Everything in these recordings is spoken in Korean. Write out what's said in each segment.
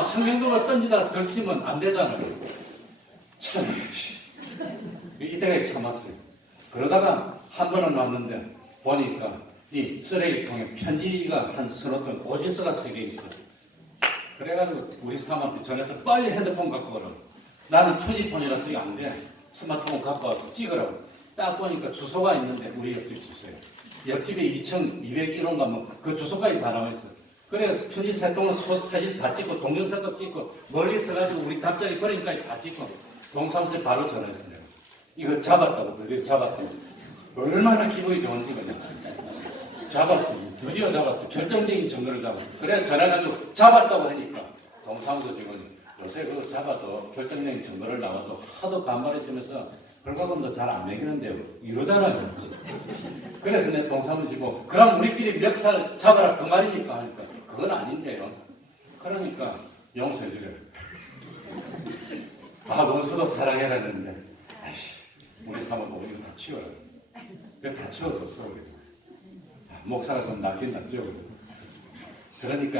성경도가 던지다 들키면 안 되잖아요. 참아야지. 이때까지 참았어요. 그러다가 한 번은 왔는데 보니까 이 쓰레기통에 편지가 한 서너 통 고지서가 3개 있어요. 그래가지고 우리 사람한테 전해서 빨리 핸드폰 갖고 오라. 나는 2G폰이라서 이거 안 돼. 스마트폰 갖고 와서 찍으라고. 딱 보니까 주소가 있는데 우리 옆집 주소예요. 옆집에 2201호인가 뭐 그 주소까지 다 나와 있어요. 그래서 편지 3통은 사진 다 찍고 동영상도 찍고 멀리 서가지고 우리 답장이 버리니까 다 찍고 동사무소에 바로 전화했어요. 이거 잡았다고 드디어 잡았다고. 얼마나 기분이 좋은지 그냥. 잡았어요. 드디어 잡았어요. 결정적인 증거를 잡았어요. 그래야 전화가지고 잡았다고 하니까 동사무소 직원이 요새 그거 잡아도 결정적인 증거를 나와도 하도 반발했으면서 벌금도 잘 안 매기는데요. 이러잖아요. 그래서 내 동사무소 직원 그럼 우리끼리 멱살 잡아라 그 말이니까 하니까 그건 아닌데요. 그러니까 용서해 주래요. 아 원수도 사랑해라는데 아이씨 우리 사모도 이거 다 치워라. 다 치워줬어. 목사가 좀 낫긴 낫죠. 그러니까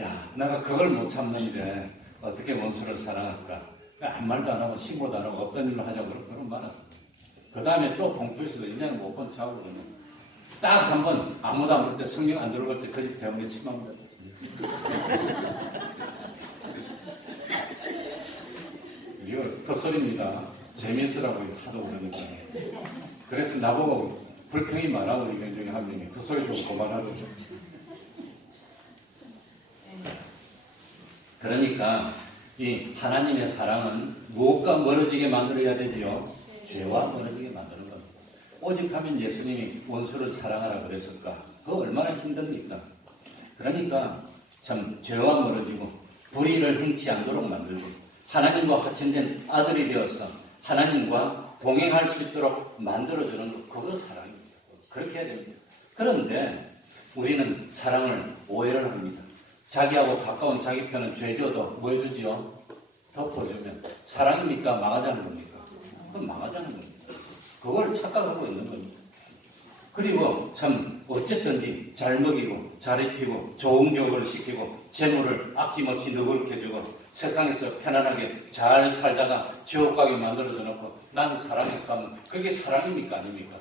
야 내가 그걸 못 참는데 어떻게 원수를 사랑할까. 아무 말도 안 하고 신고도 안 하고 없던 일로 하자고 그런 많았어. 그 다음에 또 봉투에서도 이제는 못 본 차고 그러면 딱 한 번 아무도 안 볼 때 성경 안 들어갈 때 그 집 대문에 침망을 했습니다. 이거 헛소리입니다. 재미있으라고 하도 그러니까. 그래서 나보고 불평이 많아 우리 경 중에 한 명이 헛소리 좀 그만하고. 그러니까 이 하나님의 사랑은 무엇과 멀어지게 만들어야 되지요? 죄와 멀어지게 만드는 겁니다. 오직 하면 예수님이 원수를 사랑하라 그랬을까? 그거 얼마나 힘듭니까? 그러니까 참 죄와 멀어지고 불의를 행치 않도록 만들고 하나님과 화친된 아들이 되어서 하나님과 동행할 수 있도록 만들어주는 것, 그거 사랑입니다. 그렇게 해야 됩니다. 그런데 우리는 사랑을 오해를 합니다. 자기하고 가까운 자기 편은 죄줘도 뭐 해주지요? 덮어주면 사랑입니까? 망하자는 겁니까? 그건 망하자는 겁니다. 그걸 착각하고 있는 겁니다. 그리고 참 어쨌든지 잘 먹이고 잘 입히고 좋은 교육을 시키고 재물을 아낌없이 너그럽게 주고 세상에서 편안하게 잘 살다가 지옥 가게 만들어줘 놓고 난 사랑했어 하면 그게 사랑입니까? 아닙니까?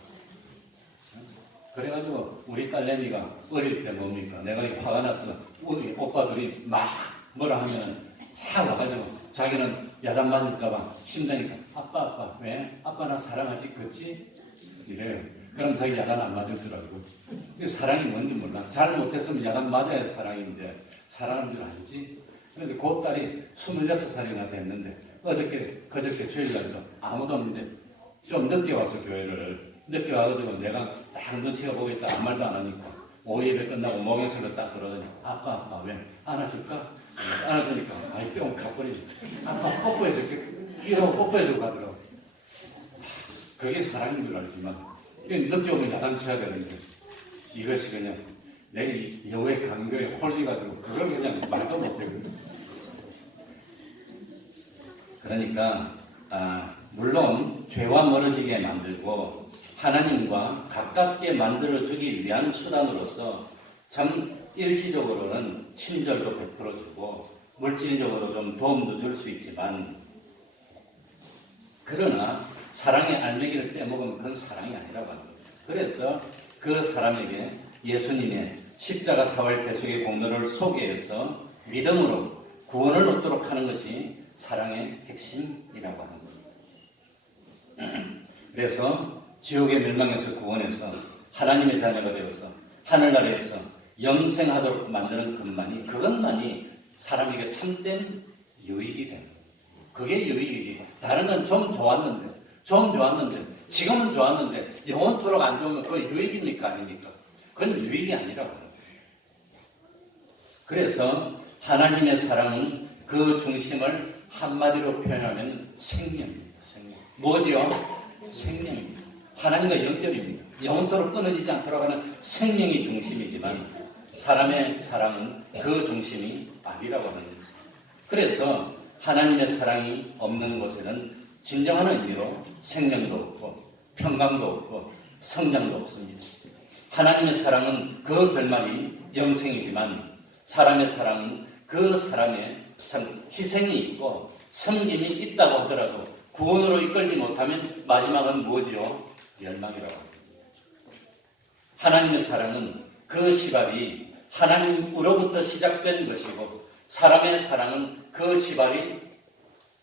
그래가지고 우리 딸내미가 어릴 때 뭡니까? 내가 화가 나서 우리 오빠들이 막 뭐라 하면은 싹 와가지고 자기는 야단 맞을까봐 힘드니까 아빠 왜? 아빠 나 사랑하지? 그치? 이래요. 그럼 자기 야단 안 맞을 줄 알고. 사랑이 뭔지 몰라. 잘 못했으면 야단 맞아야 사랑인데 사랑하는 줄 알지? 그런데 그 딸이 26살이나 됐는데 그저께 주일날도 아무도 없는데 좀 늦게 와서 교회를 늦게 와가지고 내가 딱 눈치가 보겠다 아무 말도 안 하니까 오후 예배 끝나고 목욕설로 딱 들어오더니 아빠 왜 안아줄까? 안아주니까 아이 뿅 가버리지. 아빠 뽀뽀해줄게. 이러고 뽀뽀해주고 가더라고. 그게 사랑인 줄 알지만 늦게 오면 야단쳐야 되는데 이것이 그냥 내 여우의 감교에 홀리가지고 그걸 그냥 말도 못하거든요. 그러니까 물론 죄와 멀어지게 만들고 하나님과 가깝게 만들어주기 위한 수단으로서 참 일시적으로는 친절도 베풀어주고 물질적으로 좀 도움도 줄 수 있지만 그러나 사랑의 알맹이를 빼먹으면 그건 사랑이 아니라고 합니다. 그래서 그 사람에게 예수님의 십자가 사활 대속의 공로를 소개해서 믿음으로 구원을 얻도록 하는 것이 사랑의 핵심이라고 하는 겁니다. 그래서 지옥의 멸망에서 구원해서 하나님의 자녀가 되어서 하늘나라에서 영생하도록 만드는 그것만이 사람에게 참된 유익이 됩니다. 그게 유익이지. 다른 건 좀 좋았는데 지금은 좋았는데 영원토록 안 좋으면 그거 유익입니까? 아닙니까? 그건 유익이 아니라고 합니다. 그래서 하나님의 사랑은 그 중심을 한마디로 표현하면 생명입니다. 생명. 뭐지요? 생명입니다. 하나님과 연결입니다. 영원토록 끊어지지 않도록 하는 생명이 중심이지만 사람의 사랑은 그 중심이 아니라고 하는 거죠. 그래서 하나님의 사랑이 없는 곳에는 진정한 의미로 생명도 없고 평강도 없고 성장도 없습니다. 하나님의 사랑은 그 결말이 영생이지만 사람의 사랑은 그 사람의 참 희생이 있고 섬김이 있다고 하더라도 구원으로 이끌지 못하면 마지막은 뭐지요? 멸망이라고 합니다. 하나님의 사랑은 그 시발이 하나님으로부터 시작된 것이고 사람의 사랑은 그 시발이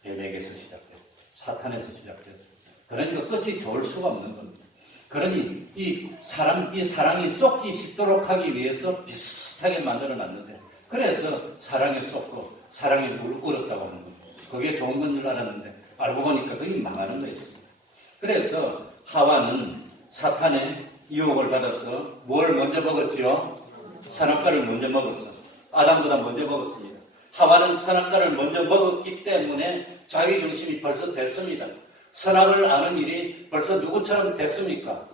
뱀에게서 시작됐어요. 사탄에서 시작됐어요. 그러니까 끝이 좋을 수가 없는 겁니다. 그러니 이 사랑이 쏟기 쉽도록 하기 위해서 비슷하게 만들어 놨는데 그래서 사랑에 쏟고 사랑에 물을 끓었다고 하는 겁니다. 그게 좋은 건 줄 알았는데 알고 보니까 그게 망하는 거였습니다. 그래서 하와는 사탄의 유혹을 받아서 뭘 먼저 먹었지요? 선악과를 먼저 먹었어. 아담보다 먼저 먹었습니다. 하와는 선악과를 먼저 먹었기 때문에 자기 중심이 벌써 됐습니다. 선악을 아는 일이 벌써 누구처럼 됐습니까?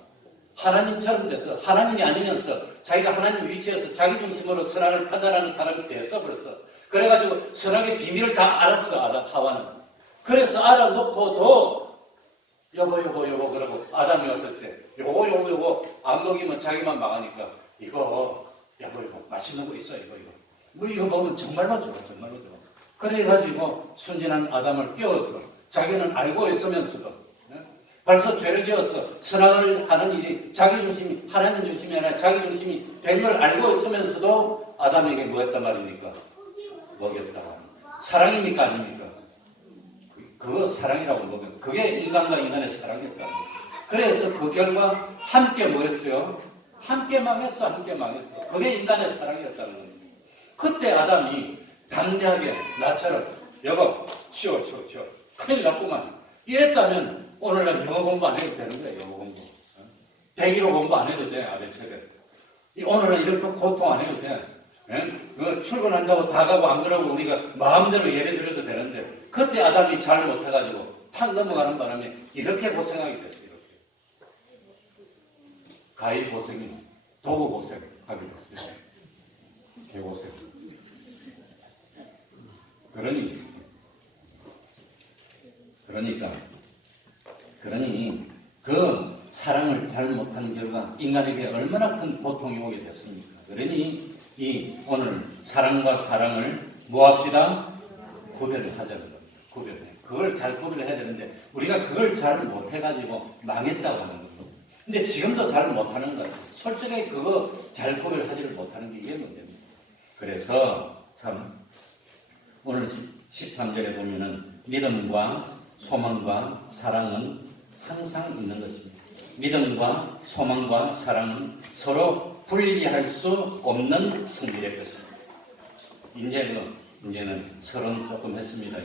하나님처럼 돼서 하나님이 아니면서 자기가 하나님 위치에서 자기 중심으로 선악을 판단하는 사람이 됐어 벌써. 그래가지고 선악의 비밀을 다 알았어 하와는. 그래서 알아놓고도 요거 그러고 아담이 왔을 때 요거 안 먹이면 자기만 망하니까 이거 맛있는 거 있어 이거 뭐 이거 먹으면 정말로 좋아. 그래가지고 순진한 아담을 깨워서 자기는 알고 있으면서도 벌써 죄를 지어서 선악을 하는 일이 자기 중심이 하나님 중심이 아니라 자기 중심이 된 걸 알고 있으면서도 아담에게 뭐 했단 말입니까? 먹였다. 사랑입니까 아닙니까? 그거 사랑이라고 먹였어. 그게 인간과 인간의 사랑이었다. 그래서 그 결과 함께 뭐였어요? 함께 망했어. 그게 인간의 사랑이었다는 거예요. 그때 아담이 담대하게 나처럼 여보 치워 큰일 났구만 이랬다면 오늘날 영어 공부 안 해도 되는 거예요. 영어 공부 101호 공부 안 해도 돼. 아들체대 오늘날 이렇게 고통 안 해도 돼. 출근한다고 다 가고 안 그러고 우리가 마음대로 예배 드려도 되는데 그때 아담이 잘 못해가지고 탁 넘어가는 바람에 이렇게 고생하게 됐어요. 가일 고생이 도구 고생하게 됐어요. 개고생. 그러니 그 사랑을 잘 못하는 결과 인간에게 얼마나 큰 고통이 오게 됐습니까? 그러니 이 오늘 사랑과 사랑을 뭐 합시다? 구별을 하자는 겁니다. 그걸 잘 구별해야 되는데 우리가 그걸 잘 못해가지고 망했다고 하는 겁니다. 근데 지금도 잘 못하는 거예요. 솔직히 그거 잘 구별하지를 못하는 게 이게 문제입니다. 그래서 참 오늘 13절에 보면은 믿음과 소망과 사랑은 항상 있는 것입니다. 믿음과 소망과 사랑은 서로 분리할 수 없는 성질의 것입니다. 이제는 서론 조금 했습니다.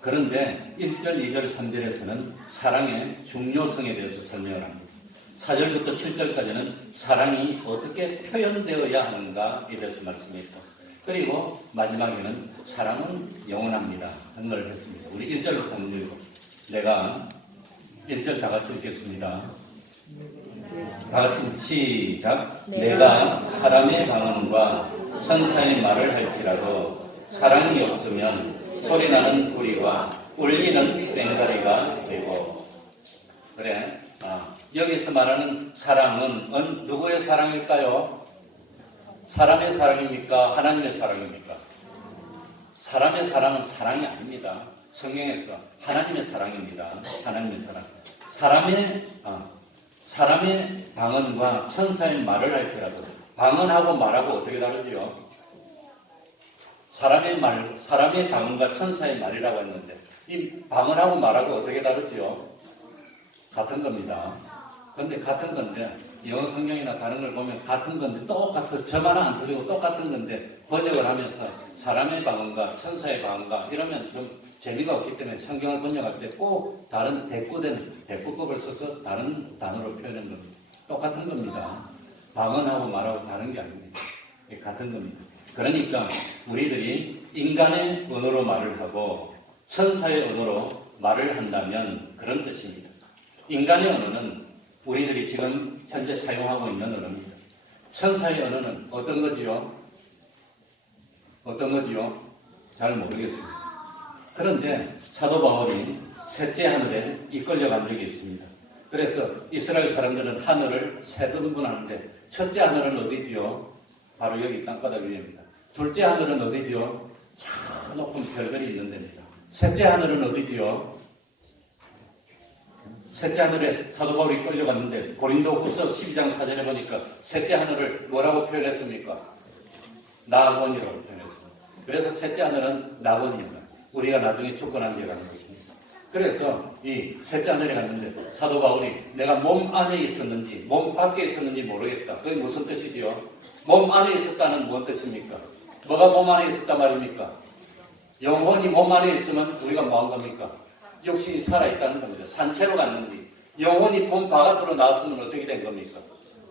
그런데 1절, 2절, 3절에서는 사랑의 중요성에 대해서 설명을 합니다. 4절부터 7절까지는 사랑이 어떻게 표현되어야 하는가에 대해서 말씀했고 그리고 마지막에는 사랑은 영원합니다 하는 걸 했습니다. 우리 1절부터 한번 읽어봅시다. 내가 1절 다 같이 읽겠습니다. 다 같이 시작. 내가 사람의 방언과 천사의 말을 할지라도 사랑이 없으면 소리나는 구리와 울리는 꽹과리가 되고 그래. 여기서 말하는 사랑은 누구의 사랑일까요? 사람의 사랑입니까? 하나님의 사랑입니까? 사람의 사랑은 사랑이 아닙니다. 성경에서 하나님의 사랑입니다. 하나님의 사랑. 사람의 방언과 천사의 말을 할지라도 방언하고 말하고 어떻게 다르지요? 사람의 방언과 천사의 말이라고 했는데 이 방언하고 말하고 어떻게 다르지요? 같은 겁니다. 근데 같은 건데 영어 성경이나 다른 걸 보면 같은 건데 똑같은 점 하나 안 틀리고 똑같은 건데 번역을 하면서 사람의 방언과 천사의 방언과 이러면 좀 재미가 없기 때문에 성경을 번역할 때 꼭 다른 대꾸법을 써서 다른 단어로 표현하는 겁니다. 똑같은 겁니다. 방언하고 말하고 다른 게 아닙니다. 같은 겁니다. 그러니까 우리들이 인간의 언어로 말을 하고 천사의 언어로 말을 한다면 그런 뜻입니다. 인간의 언어는 우리들이 지금 현재 사용하고 있는 언어입니다. 천사의 언어는 어떤 거지요? 잘 모르겠습니다. 그런데 사도 바울이 셋째 하늘에 이끌려간 적이 있습니다. 그래서 이스라엘 사람들은 하늘을 세 등분하는데 첫째 하늘은 어디지요? 바로 여기 땅바닥 위입니다. 둘째 하늘은 어디지요? 높은 별들이 있는 데입니다. 셋째 하늘은 어디지요? 셋째 하늘에 사도 바울이 끌려갔는데 고린도후서 12장 4절에 보니까 셋째 하늘을 뭐라고 표현했습니까? 낙원이라고 표현했습니다. 그래서 셋째 하늘은 낙원입니다. 우리가 나중에 주권한 데 가는 것입니다. 그래서 이 셋째 하늘에 갔는데 사도 바울이 내가 몸 안에 있었는지 몸 밖에 있었는지 모르겠다. 그게 무슨 뜻이지요? 몸 안에 있었다는 무슨 뜻입니까? 뭐가 몸 안에 있었단 말입니까? 영혼이 몸 안에 있으면 우리가 뭐한 겁니까? 육신이 살아있다는 겁니다. 산채로 갔는지 영혼이 몸 바깥으로 나왔으면 어떻게 된 겁니까?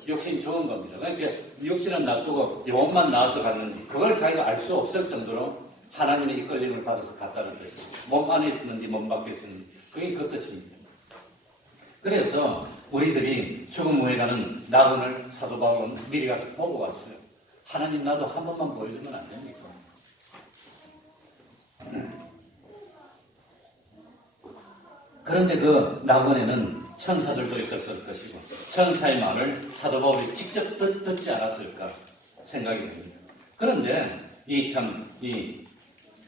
육신이 죽은 겁니다. 그러니까 육신은 놔두고 영혼만 나와서 갔는지 그걸 자기가 알 수 없을 정도로 하나님의 이끌림을 받아서 갔다는 뜻입니다. 몸 안에 있었는지 몸 밖에 있었는지 그게 그 뜻입니다. 그래서 우리들이 죽음 후에 가는 낙원을 사도 바울은 미리 가서 보고 왔어요. 하나님 나도 한 번만 보여주면 안 됩니까? 그런데 그 낙원에는 천사들도 있었을 것이고 천사의 말을 사도 바울이 직접 듣지 않았을까 생각이 됩니다. 그런데 이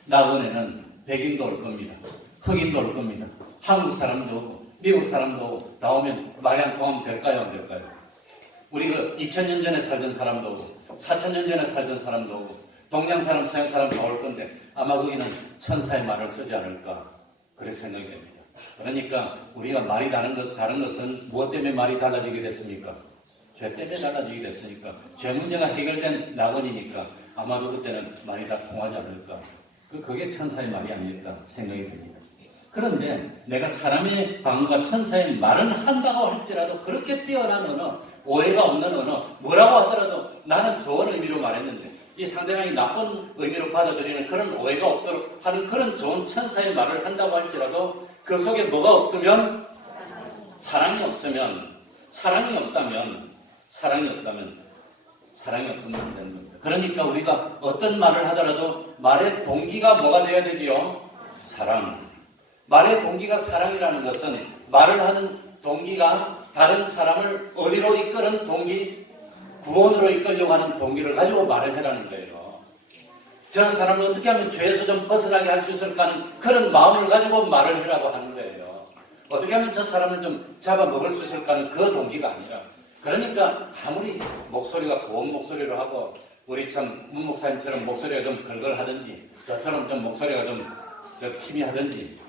낙원에는 백인도 올 겁니다. 흑인도 올 겁니다. 한국 사람도 오고 미국 사람도 오고 나오면 말이 안 통하면 될까요? 안 될까요? 우리 그 2000년 전에 살던 사람도 오고 4000년 전에 살던 사람도 오고 동양 사람, 서양 사람 다 올 건데 아마 거기는 천사의 말을 쓰지 않을까 그렇게 생각이 됩니다. 그러니까 우리가 말이 다른 것은 무엇 때문에 말이 달라지게 됐습니까? 죄 때문에 달라지게 됐으니까 죄 문제가 해결된 낙원이니까 아마도 그때는 말이 다 통하지 않을까 그게 천사의 말이 아닐까 생각이 듭니다. 그런데 내가 사람의 방언과 천사의 말은 한다고 할지라도 그렇게 뛰어난 언어, 오해가 없는 언어, 뭐라고 하더라도 나는 좋은 의미로 말했는데 이 상대방이 나쁜 의미로 받아들이는 그런 오해가 없도록 하는 그런 좋은 천사의 말을 한다고 할지라도 그 속에 뭐가 없으면 사랑이 없으면 사랑이 없으면 안 되는 겁니다. 그러니까 우리가 어떤 말을 하더라도 말의 동기가 뭐가 돼야 되지요? 사랑. 말의 동기가 사랑이라는 것은 말을 하는 동기가 다른 사람을 어디로 이끄는 동기? 구원으로 이끌려고 하는 동기를 가지고 말을 해라는 거예요. 저 사람을 어떻게 하면 죄에서 좀 벗어나게 할 수 있을까 하는 그런 마음을 가지고 말을 해라고 하는 거예요. 어떻게 하면 저 사람을 좀 잡아먹을 수 있을까 하는 그 동기가 아니라 그러니까 아무리 목소리가 고운 목소리로 하고 우리 참 문 목사님처럼 목소리가 좀 걸걸하든지 저처럼 좀 목소리가 좀 희미하든지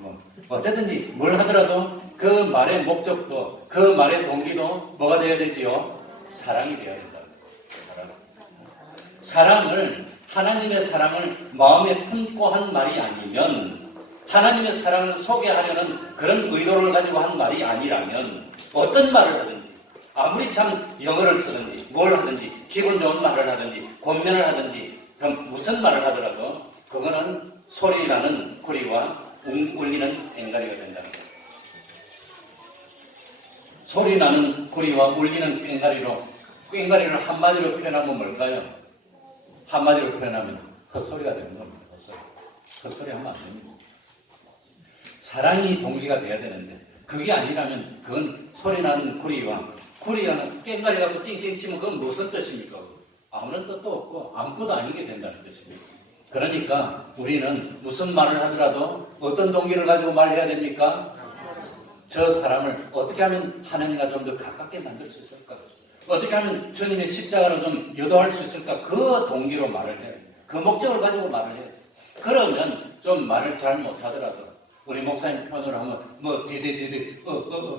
어쨌든지 뭘 하더라도 그 말의 목적도 그 말의 동기도 뭐가 되어야 되지요? 사랑이 되어야 된다. 사랑을 하나님의 사랑을 마음에 품고 한 말이 아니면 하나님의 사랑을 소개하려는 그런 의도를 가지고 한 말이 아니라면 어떤 말을 하든지 아무리 참 영어를 쓰든지 뭘 하든지 기분 좋은 말을 하든지 권면을 하든지 그럼 무슨 말을 하더라도 그거는 소리나는 구리와 울리는 꽹과리가 된다는 거예요. 소리나는 구리와 울리는 꽹과리를 한마디로 표현하면 뭘까요? 한마디로 표현하면 헛소리가 되는 겁니다. 헛소리 하면 안 됩니다. 사랑이 동기가 돼야 되는데 그게 아니라면 그건 소리나는 구리와는 꽹과리 갖고 찡찡 치면 그건 무슨 뜻입니까? 아무런 뜻도 없고 아무것도 아니게 된다는 뜻입니다. 그러니까 우리는 무슨 말을 하더라도 어떤 동기를 가지고 말해야 됩니까? 저 사람을 어떻게 하면 하나님과 좀 더 가깝게 만들 수 있을까? 어떻게 하면 주님의 십자가로 좀 유도할 수 있을까? 그 동기로 말을 해요. 그 목적을 가지고 말을 해요. 그러면 좀 말을 잘 못하더라도 우리 목사님 편으로 하면 디디디디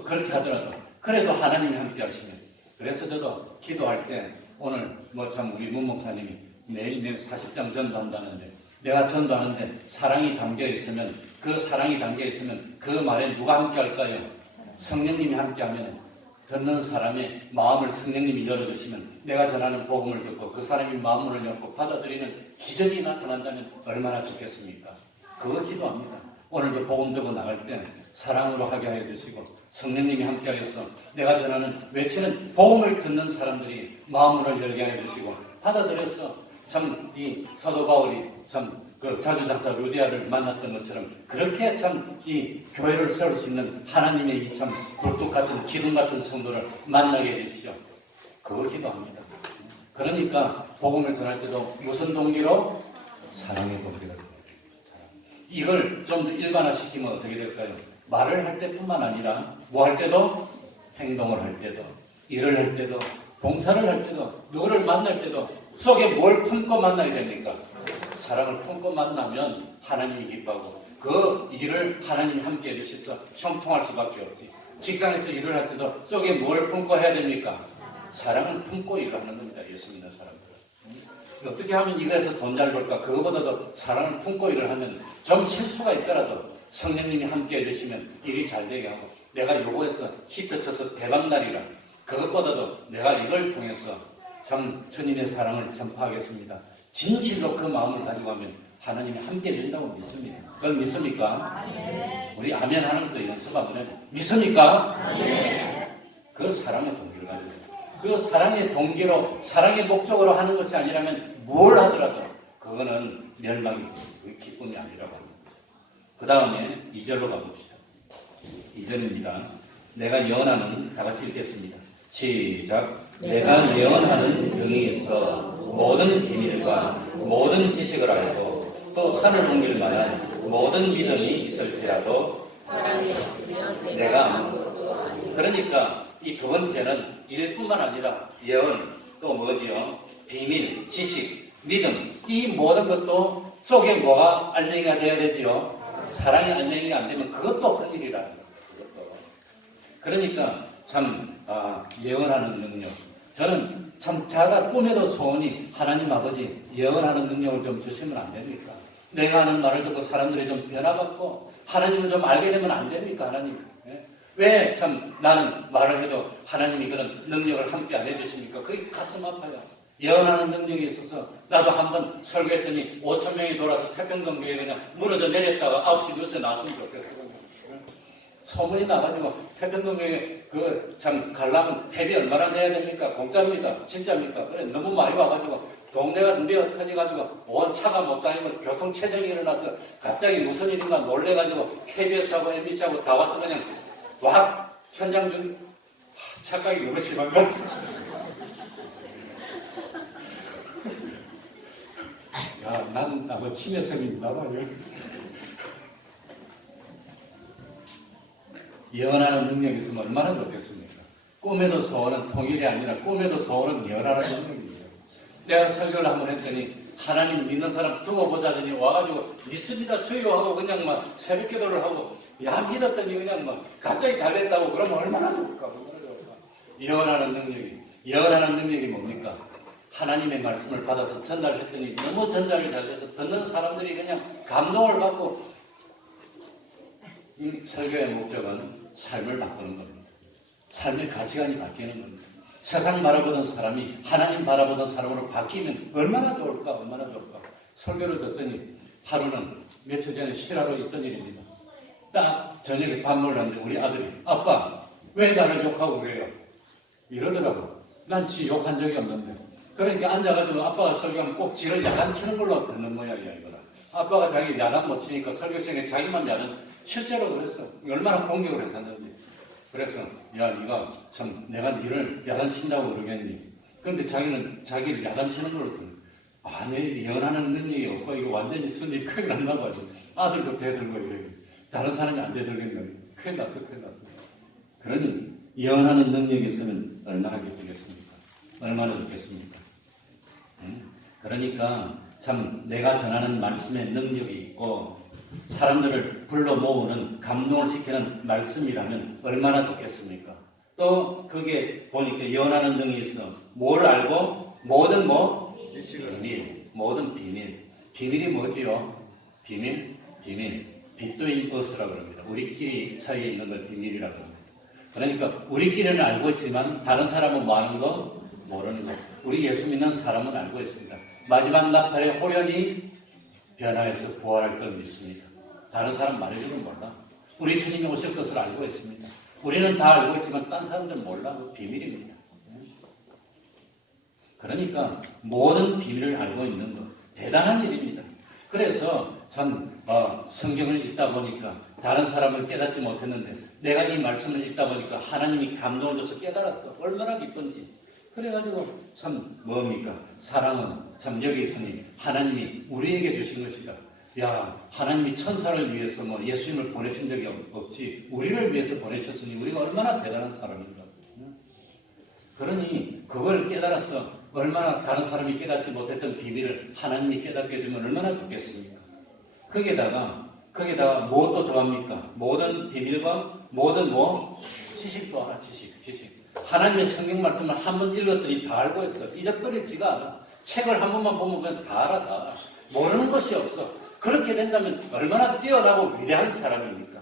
그렇게 하더라도 그래도 하나님이 함께 하시면 그래서 저도 기도할 때 오늘 참 우리 문 목사님이 매일매일 40장 전도한다는데 내가 전도하는데 사랑이 담겨 있으면 그 말에 누가 함께 할까요? 성령님이 함께 하면 듣는 사람의 마음을 성령님이 열어주시면 내가 전하는 복음을 듣고 그 사람이 마음을 열고 받아들이는 기적이 나타난다면 얼마나 좋겠습니까? 그거 기도합니다. 오늘도 복음 듣고 나갈 때 사랑으로 하게 하여 주시고 성령님이 함께 하여서 내가 전하는 외치는 복음을 듣는 사람들이 마음을 열게 하여 주시고 받아들여서 참 이 사도 바울이 참 그 자주장사 루디아를 만났던 것처럼 그렇게 참 이 교회를 세울 수 있는 하나님의 이 참 굴뚝 같은 기둥 같은 성도를 만나게 해주십시오. 그거 기도합니다. 그러니까 복음을 전할 때도 무슨 동기로? 사랑의 동기로 전합니다. 이걸 좀 더 일반화시키면 어떻게 될까요? 말을 할 때뿐만 아니라 뭐 할 때도, 행동을 할 때도, 일을 할 때도, 봉사를 할 때도, 누구를 만날 때도 속에 뭘 품고 만나야 됩니까? 사랑을 품고 만나면 하나님이 기뻐하고 그 일을 하나님이 함께 해주셔서 형통할 수밖에 없지. 직장에서 일을 할 때도 속에 뭘 품고 해야 됩니까? 사랑을 품고 일을 하는 겁니다. 예수 믿는 사람들은. 어떻게 하면 이거에서 돈 잘 벌까? 그거보다도 사랑을 품고 일을 하면 좀 실수가 있더라도 성령님이 함께 해주시면 일이 잘 되게 하고, 내가 요거에서 히트 쳐서 대박날이라, 그것보다도 내가 이걸 통해서 참 주님의 사랑을 전파하겠습니다. 진실로 그 마음을 가지고 하면 하나님이 함께 해준다고 믿습니다. 그걸 믿습니까? 우리 아멘 하는 것도 연습 한번 해요. 믿습니까? 그 사랑의 동기를 가지고, 그 사랑의 동기로, 사랑의 목적으로 하는 것이 아니라면 뭘 하더라도 그거는 멸망이지, 그게 기쁨이 아니라고 합니다. 그 다음에 2절로 가봅시다. 2절입니다. 내가 예언하는, 다 같이 읽겠습니다. 시작. 내가 예언하는 능이 있어 모든 비밀과 모든 지식을 알고 또 산을 옮길 만한 모든 믿음이 있을지라도 사랑이 없으면 내가 아무것도 아니라. 그러니까 이 두 번째는 일뿐만 아니라 예언, 또 뭐지요? 비밀, 지식, 믿음, 이 모든 것도 속에 뭐가 알맹이가 돼야 되지요? 사랑이 알맹이가 안 되면 그것도 헛일이라는 거예요. 그것도. 그러니까 참 예언하는 능력. 저는 참 자가 꿈에도 소원이 하나님 아버지 예언하는 능력을 좀 주시면 안 됩니까? 내가 하는 말을 듣고 사람들이 좀 변화받고 하나님을 좀 알게 되면 안 됩니까? 하나님. 왜 참 나는 말을 해도 하나님이 그런 능력을 함께 안 해주십니까? 그게 가슴 아파요. 예언하는 능력이 있어서 나도 한번 설교했더니 5,000명이 돌아서 태평동교에 그냥 무너져 내렸다가 9시 뉴스에 나왔으면 좋겠어요. 소문이 나가지고 태평동교에 그 참 가려면 회비 얼마나 내야 됩니까? 공짜입니다. 진짜입니까? 그래 너무 많이 와가지고 동네가 내어 터져가지고 온 차가 못 다니고 교통체증이 일어나서 갑자기 무슨 일인가 놀래가지고 KBS하고 MBC하고 다 와서 그냥 와 현장 중 착각이 너무 심한가? 야, 나는 아마 치매성이 있나 봐요. 예언하는 능력이 있으면 얼마나 좋겠습니까? 꿈에도 소원은 통일이 아니라 꿈에도 소원은 예언하는 능력이에요. 내가 설교를 한번 했더니 하나님 믿는 사람 두고 보자더니 와가지고 믿습니다 주여 하고 그냥 막 새벽 기도를 하고 야 믿었더니 그냥 막 갑자기 잘 됐다고 그러면 얼마나 좋을까? 예언하는 능력이 뭡니까? 하나님의 말씀을 받아서 전달했더니 너무 전달이 잘 돼서 듣는 사람들이 그냥 감동을 받고, 이 설교의 목적은 삶을 바꾸는 겁니다. 삶의 가치관이 바뀌는 겁니다. 세상 바라보던 사람이 하나님 바라보던 사람으로 바뀌면 얼마나 좋을까, 얼마나 좋을까. 설교를 듣더니 하루는 며칠 전에 실화로 있던 일입니다. 딱 저녁에 밥 먹으려는데 우리 아들이 아빠 왜 나를 욕하고 그래요? 이러더라고. 난 지 욕한 적이 없는데. 그러니까 앉아가지고 아빠가 설교하면 꼭 지를 야단치는 걸로 듣는 모양이야 이거는. 아빠가 자기 야단 못 치니까 설교 시간에 자기만 야단, 실제로 그랬어. 얼마나 공격을 했었는지. 그래서 야 네가 참 내가 니를 야단친다고 그러겠니? 그런데 자기는 자기를 야단치는 걸로 듣는. 아니 예언하는 능력이 없고 이거 완전히 순위 큰일 났나 봐지. 아들도 대들고 이래. 다른 사람이 안 대들겠네. 큰일 났어. 그러니 예언하는 능력이 있으면 얼마나 기쁘겠습니까? 얼마나 좋겠습니까? 그러니까 참 내가 전하는 말씀에 능력이 있고 사람들을 불러 모으는 감동을 시키는 말씀이라면 얼마나 좋겠습니까? 또 그게 보니까 예언하는 능이 있어. 뭘 알고? 모든 비밀. 모든 비밀. 비밀이 뭐지요? 비밀. Between us라고 합니다. 우리끼리 사이에 있는 걸 비밀이라고 합니다. 그러니까 우리끼리는 알고 있지만 다른 사람은 뭐 아는 거? 모르는 거. 우리 예수 믿는 사람은 알고 있습니다. 마지막 나팔에 호련히 변화해서 부활할 걸 믿습니다. 다른 사람 말해주는 몰라. 우리 주님이 오실 것을 알고 있습니다. 우리는 다 알고 있지만 딴 사람들은 몰라. 비밀입니다. 그러니까 모든 비밀을 알고 있는 것 대단한 일입니다. 그래서 참 성경을 읽다 보니까 다른 사람을 깨닫지 못했는데 내가 이 말씀을 읽다 보니까 하나님이 감동을 줘서 깨달았어. 얼마나 기쁜지. 그래가지고 참 뭡니까? 사랑은 참 여기 있으니 하나님이 우리에게 주신 것이다. 야, 하나님이 천사를 위해서 뭐 예수님을 보내신 적이 없지 우리를 위해서 보내셨으니 우리가 얼마나 대단한 사람인가. 그러니 그걸 깨달아서 얼마나 다른 사람이 깨닫지 못했던 비밀을 하나님이 깨닫게 되면 얼마나 좋겠습니까? 거기다가 무엇도 더합니까? 모든 비밀과 모든 지식도 알아. 지식. 하나님의 성경 말씀을 한 번 읽었더니 다 알고 있어. 잊어버리지가 않아. 책을 한 번만 보면 그냥 다 알아. 모르는 것이 없어. 그렇게 된다면 얼마나 뛰어나고 위대한 사람입니까?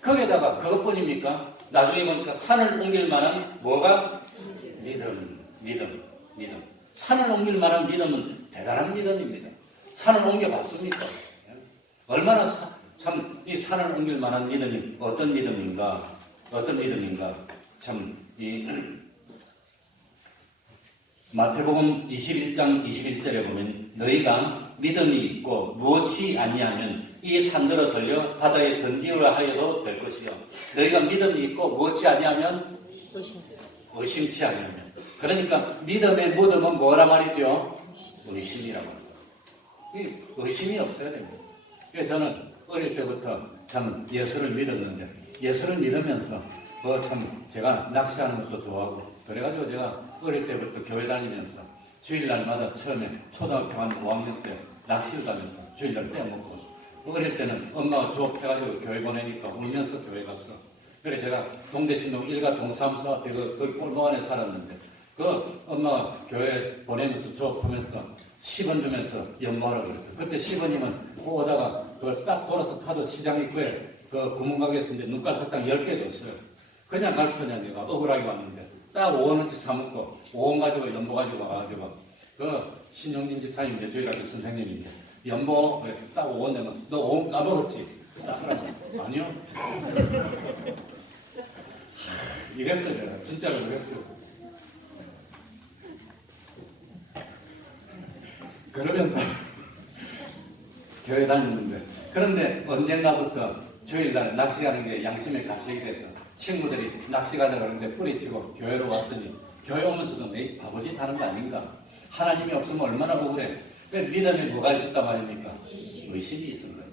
거기에다가 그것뿐입니까? 나중에 보니까 산을 옮길 만한 뭐가? 믿음. 산을 옮길 만한 믿음은 대단한 믿음입니다. 산을 옮겨봤습니까? 얼마나 참 이 산을 옮길 만한 믿음이 어떤 믿음인가? 참 이 마태복음 21장 21절에 보면 너희가 믿음이 있고 무엇이 아니하면 이 산들어 들려 바다에 던지우라 하여도 될 것이요. 너희가 믿음이 있고 무엇이 아니하면 의심치 아니하면. 그러니까 믿음의 무덤은 뭐라 말이죠? 의심이라고 합니다. 이 의심이 없어야 됩니다. 그래서 저는 어릴 때부터 참 예수를 믿었는데 예수를 믿으면서 참 제가 낚시하는 것도 좋아하고 그래가지고 제가 어릴 때부터 교회 다니면서 주일날마다 처음에 초등학교 한 5학년 때 낚시를 가면서 주일날 빼먹고 어릴 때는 엄마가 주업해가지고 교회 보내니까 울면서 교회 갔어. 그래서 제가 동대신동 일가 동사무소 앞에 거기 골목 안에 살았는데 그 엄마가 교회 보내면서 주업하면서 10원 주면서 연모하라고 그랬어요. 그때 10원이면 오다가 그걸 딱 돌아서 카드 시장 입구에 그 구멍가게에서 이제 눈깔 사탕 10개 줬어요. 그냥 갈 수냐 내가 억울하게 왔는데 딱 5원어치 사먹고 5원 가지고 연보 가지고 와가지고 그 신용진 집사님 내 주일학교 선생님인데 연보 딱 5원 내면 너 5원 까먹었지? 아니요. 이랬어요 내가 진짜로 이랬어요. 그러면서 교회 다녔는데 그런데 언젠가부터 주일날 낚시 가는 게 양심의 가책이 돼서 친구들이 낚시 가자고 하는데 뿌리치고 교회로 왔더니 교회 오면서도 내 바보짓 하는 거 아닌가? 하나님이 없으면 얼마나 억울해. 믿음이 뭐가 있었단 말입니까? 의심이 있은 거예요.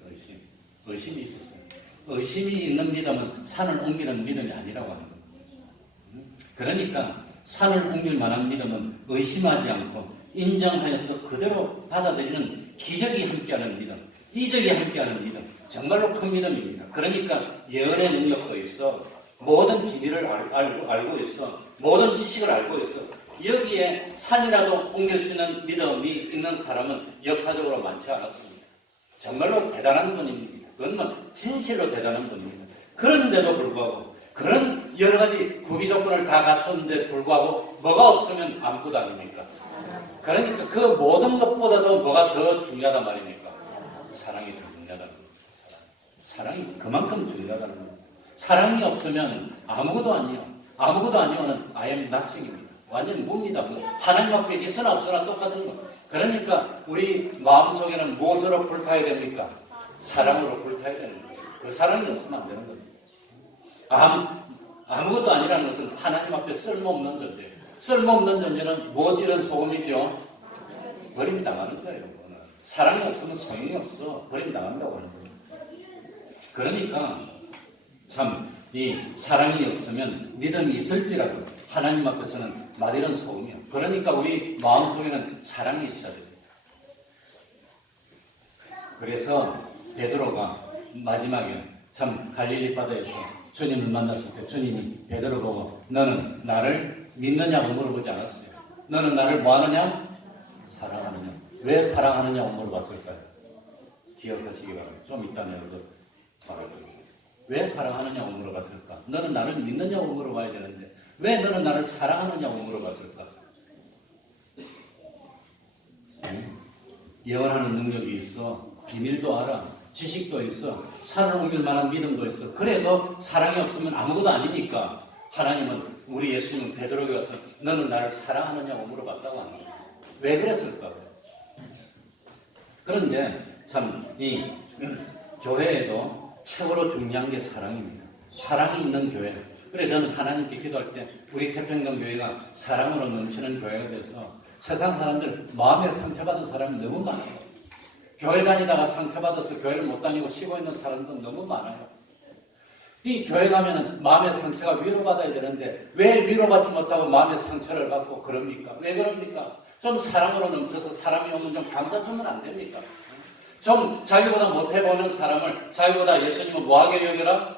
의심이 있었어요. 의심이 있는 믿음은 산을 옮기는 믿음이 아니라고 하는 거예요. 그러니까 산을 옮길 만한 믿음은 의심하지 않고 인정하여서 그대로 받아들이는 기적이 함께하는 믿음, 이적이 함께하는 믿음, 정말로 큰 믿음입니다. 그러니까 예언의 능력도 있어, 모든 비밀을 알고 있어, 모든 지식을 알고 있어. 여기에 산이라도 옮길 수 있는 믿음이 있는 사람은 역사적으로 많지 않았습니다. 정말로 대단한 분입니다. 그건 뭐 진실로 대단한 분입니다. 그런데도 불구하고 그런 여러 가지 구비 조건을 다 갖췄는데 불구하고 뭐가 없으면 아무것도 아닙니까? 그러니까 그 모든 것보다도 뭐가 더 중요하단 말입니까? 사랑이 더 중요하다는 겁니다. 사랑이 그만큼 중요하다는 겁니다. 사랑이 없으면 아무것도 아니에요. 아무것도 아니오는 I am nothing입니다. 완전 무입니다. 하나님 앞에 있으나 없으나 똑같은 거. 그러니까 우리 마음속에는 무엇으로 불타야 됩니까? 사랑으로 불타야 되는 거예요. 그 사랑이 없으면 안 되는 겁니다. 아무것도 아니라는 것은 하나님 앞에 쓸모없는 존재예요. 쓸모없는 존재는 못 잃은 소금이죠. 버림당하는 거예요. 사랑이 없으면 소용이 없어. 버림당한다고 하는 거예요. 그러니까 참 이 사랑이 없으면 믿음이 있을지라도 하나님 앞에서는 못 잃은 소금이에요. 그러니까 우리 마음속에는 사랑이 있어야 돼요. 그래서 베드로가 마지막에 참 갈릴리 바다에서 주님을 만났을 때 주님이 베드로 보고 너는 나를 믿느냐고 물어보지 않았어요. 너는 나를 뭐하느냐? 사랑하느냐. 왜 사랑하느냐고 물어봤을까요? 기억하시기 바랍니다. 좀 이따 내가도 말할 겁니다. 왜 사랑하느냐고 물어봤을까? 너는 나를 믿느냐고 물어봐야 되는데 왜 너는 나를 사랑하느냐고 물어봤을까? 예언하는 능력이 있어. 비밀도 알아. 지식도 있어. 산을 옮길 만한 믿음도 있어. 그래도 사랑이 없으면 아무것도 아니니까 하나님은 우리 예수님은 베드로에게 와서 너는 나를 사랑하느냐고 물어봤다고 하는 거예요. 왜 그랬을까? 그런데 참 이 교회에도 최고로 중요한 게 사랑입니다. 사랑이 있는 교회. 그래서 저는 하나님께 기도할 때 우리 태평강 교회가 사랑으로 넘치는 교회가 돼서 세상 사람들 마음에 상처받은 사람이 너무 많아요. 교회 다니다가 상처받아서 교회를 못 다니고 쉬고 있는 사람도 너무 많아요. 이 교회 가면은 마음의 상처가 위로받아야 되는데 왜 위로받지 못하고 마음의 상처를 받고 그럽니까? 왜 그럽니까? 좀 사랑으로 넘쳐서 사람이 오면 좀 감싸 주면 안 됩니까? 좀 자기보다 못해보는 사람을 자기보다 예수님은 뭐하게 여겨라?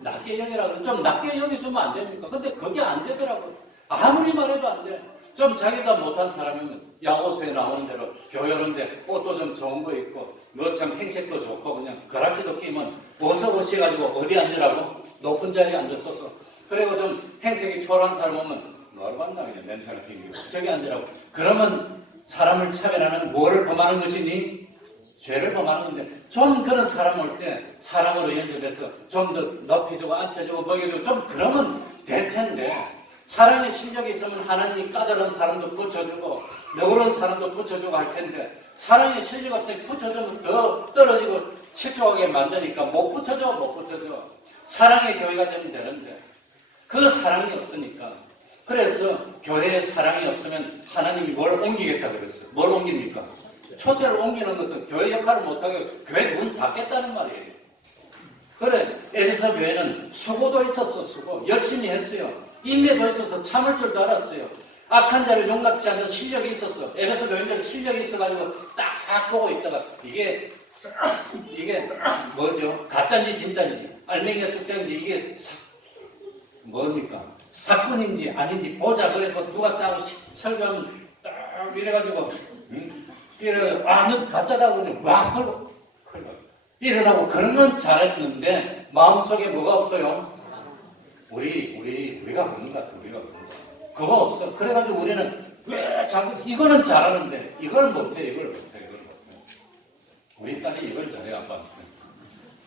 낮게 여겨라. 좀 낮게 여겨주면 안 됩니까? 근데 그게 안 되더라고요. 아무리 말해도 안 돼. 좀 자기보다 못한 사람이면 야고수에 나오는 대로 교회 오는데 옷도 좀 좋은 거 입고 뭐 참 행색도 좋고 그냥 거락지도 끼면 옷을 가지고 어디 앉으라고? 높은 자리에 앉았어서 그리고 좀 행색이 초라한 사람 오면 뭐하러 만나 그냥 냄새가 핑기고 저기 앉으라고. 그러면 사람을 차별하는 뭐를 범하는 것이니? 죄를 범하는 건데 좀 그런 사람 올 때 사람으로 연접해서 좀 더 높이주고 앉혀주고 먹여주고 좀 그러면 될 텐데 사랑의 실력이 있으면 하나님이 까다로운 사람도 붙여주고 너그러운 사람도 붙여주고 할 텐데 사랑의 실력 없으니 붙여주면 더 떨어지고 실족하게 만드니까 못 붙여줘. 사랑의 교회가 되면 되는데 그 사랑이 없으니까 그래서 교회에 사랑이 없으면 하나님이 뭘 옮기겠다 그랬어요. 뭘 옮깁니까? 초대를 옮기는 것은 교회 역할을 못하게 교회 문 닫겠다는 말이에요. 그래 에베소 교회는 수고도 있었어. 수고 열심히 했어요. 인내도 있어서 참을 줄도 알았어요. 악한 자를 용납지 않는 실력이 있었어. 에베소 교인들 실력이 있어가지고 딱 보고 있다가 이게 뭐죠? 가짜인지 진짜인지 알맹이가 죽자인지 이게 뭡니까? 사건인지 아닌지 보자 그랬고 누가 딱 설교하면 딱 이래가지고 이래가지고 너 가짜다 그러면 막 걸고 일어나고 그런 건 잘했는데 마음속에 뭐가 없어요? 우리가 그런 것 같아. 우리가 그런 것 같아. 그거 없어. 그래가지고 우리는 왜 자꾸 이거는 잘하는데 이걸 못해. 우리 딸이 이걸 잘해 아빠한테.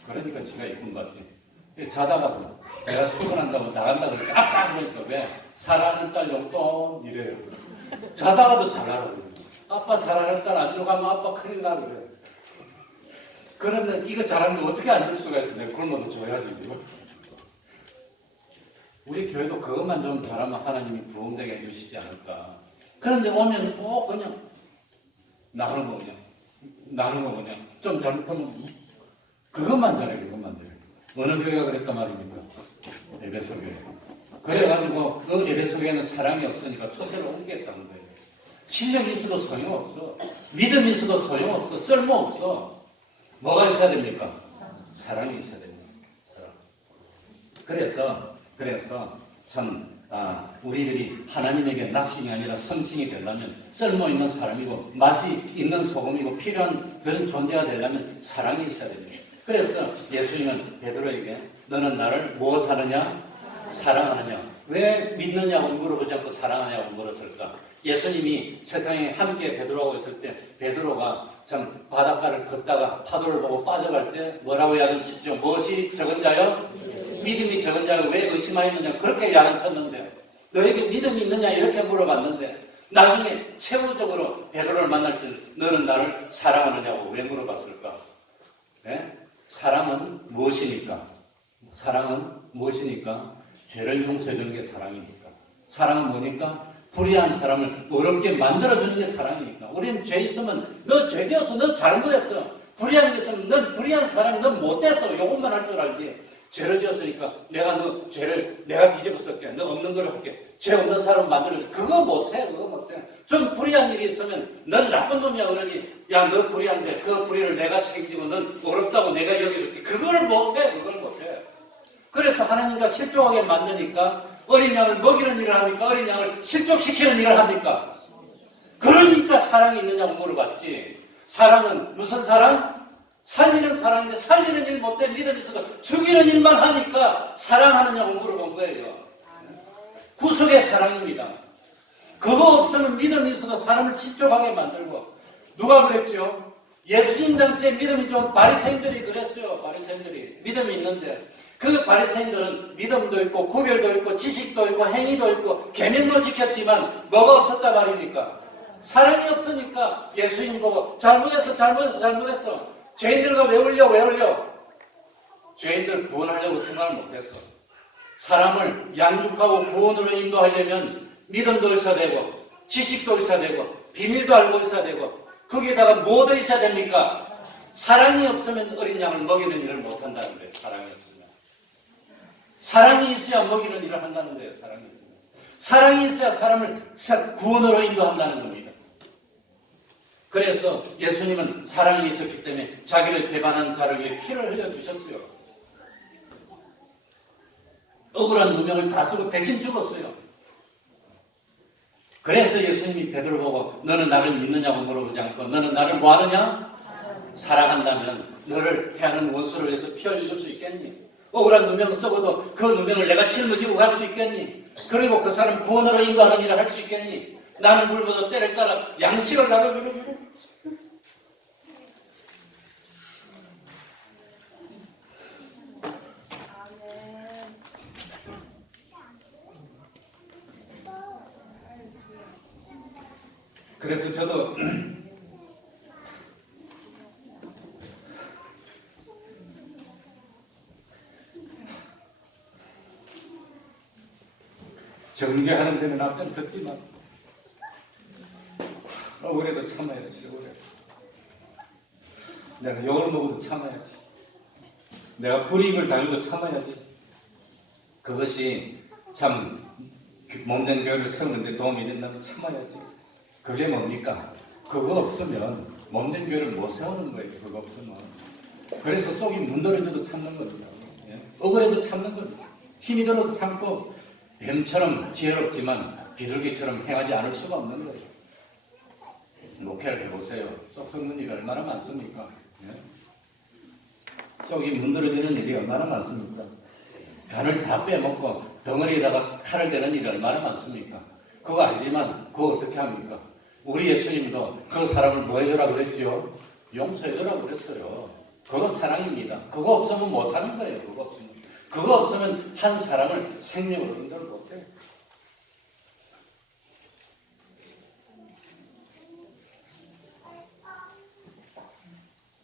그러니까 지가 이쁜 것 같지. 자다가도 내가 출근한다고 나간다 그러니까 아빠 그러니까 왜 사랑하는 딸 용돈 이래요. 자다가도 잘하라고 그래. 아빠 사랑하는 딸 안 들어가면 아빠 큰일 나 그래. 그러면 이거 잘하면 어떻게 안 줄 수가 있어. 내가 굶어도 줘야지. 우리 교회도 그것만 좀 잘하면 하나님이 부흥되게 해주시지 않을까. 그런데 오면 꼭 그냥 나는 거 그냥 좀 잘못하면 그것만 잘해. 어느 교회가 그랬단 말입니까? 에베소 교회. 그래가지고 그 에베소 교회는 사랑이 없으니까 초대를 옮기겠다는 거예요. 실력이 있어도 소용없어. 믿음이 있어도 소용없어. 쓸모없어. 뭐가 있어야 됩니까? 사랑이 있어야 됩니다. 그래서 참 우리들이 하나님에게 낯신이 아니라 성신이 되려면 쓸모있는 사람이고 맛이 있는 소금이고 필요한 그런 존재가 되려면 사랑이 있어야 됩니다. 그래서 예수님은 베드로에게 너는 나를 무엇하느냐? 사랑하느냐? 왜 믿느냐고 물어보지 않고 사랑하냐고 물었을까? 예수님이 세상에 함께 베드로하고 있을 때 베드로가 참 바닷가를 걷다가 파도를 보고 빠져갈 때 뭐라고 야단치죠? 무엇이 적은 자요? 믿음이 적은 자가 왜 의심하였느냐? 그렇게 야단쳤는데 너에게 믿음이 있느냐? 이렇게 물어봤는데 나중에 최후적으로 베드로를 만날 때 너는 나를 사랑하느냐고 왜 물어봤을까? 네? 사랑은 무엇이니까? 죄를 용서해 주는 게 사랑이니까. 사랑은 뭐니까? 불의한 사람을 어렵게 만들어주는 게 사랑이니까. 우리는 죄 있으면 너 죄지었어. 너 잘못했어. 불의한 게 있으면 넌 불의한 사람이 넌 못됐어. 요것만 할 줄 알지. 죄를 지었으니까 내가 너 죄를 내가 뒤집어 쓸게. 너 없는 걸 할게. 죄 없는 사람 만들어줘. 그거 못해. 좀 불의한 일이 있으면 넌 나쁜 놈이야 그러지. 야 너 불의한데 그 불의를 내가 책임지고 넌 어렵다고 내가 여기줄게. 그걸 못해. 그래서 하나님과 실족하게 만드니까 어린 양을 먹이는 일을 합니까? 어린 양을 실족시키는 일을 합니까? 그러니까 사랑이 있느냐고 물어봤지. 사랑은 무슨 사랑? 살리는 사랑인데 살리는 일 못해 믿음이 있어도 죽이는 일만 하니까 사랑하느냐고 물어본 거예요. 구속의 사랑입니다. 그거 없으면 믿음이 있어도 사람을 실족하게 만들고. 누가 그랬죠? 예수님 당시에 믿음이 좋은 바리새인들이 그랬어요. 바리새인들이 믿음이 있는데 그 바리새인들은 믿음도 있고 구별도 있고 지식도 있고 행위도 있고 계명도 지켰지만 뭐가 없었단 말입니까? 사랑이 없으니까 예수님 보고 잘못했어. 죄인들과 왜 울려? 죄인들 구원하려고 생각을 못했어. 사람을 양육하고 구원으로 인도하려면 믿음도 있어야 되고 지식도 있어야 되고 비밀도 알고 있어야 되고 거기에다가 뭐도 있어야 됩니까? 사랑이 없으면 어린 양을 먹이는 일을 못한다는 거예요. 사랑이 없으면. 사랑이 있어야 먹이는 일을 한다는 거예요. 사랑이 있으면. 사랑이 있어야 사람을 구원으로 인도한다는 겁니다. 그래서 예수님은 사랑이 있었기 때문에 자기를 배반한 자를 위해 피를 흘려주셨어요. 억울한 누명을 다 쓰고 대신 죽었어요. 그래서 예수님이 베드로 보고 너는 나를 믿느냐고 물어보지 않고 너는 나를 뭐하느냐? 사랑한다면 너를 해하는 원수를 위해서 피 흘려줄 수 있겠니? 억울한 누명을 쓰고도 그 누명을 내가 짊어지고 갈 수 있겠니? 그리고 그 사람 구원으로 인도하는 일을 할 수 있겠니? 나는 물보다 때를 따라 양식을 나눠주는 그래서 저도 정죄하는 데는 앞전 졌지만 억울해도 참아야지. 억울해. 내가 욕을 먹어도 참아야지. 내가 불이익을 당해도 참아야지. 그것이 참 몸된 교회를 세우는 데 도움이 된다면 참아야지. 그게 뭡니까? 그거 없으면 몸된 교회를 못 세우는 거예요. 그거 없으면. 그래서 속이 문드러져도 참는 겁니다. 예? 억울해도 참는 겁니다. 힘이 들어도 참고 뱀처럼 지혜롭지만 비둘기처럼 행하지 않을 수가 없는 거예요. 목회를 해보세요. 속 썩는 일이 얼마나 많습니까? 예? 속이 문드러지는 일이 얼마나 많습니까? 간을 다 빼먹고 덩어리에다가 칼을 대는 일이 얼마나 많습니까? 그거 알지만 그거 어떻게 합니까? 우리 예수님도 그 사람을 뭐 해주라 그랬지요? 용서해주라 그랬어요. 그거 사랑입니다. 그거 없으면 못하는 거예요. 그거 없으면 한 사람을 생명으로 인도를 못해요.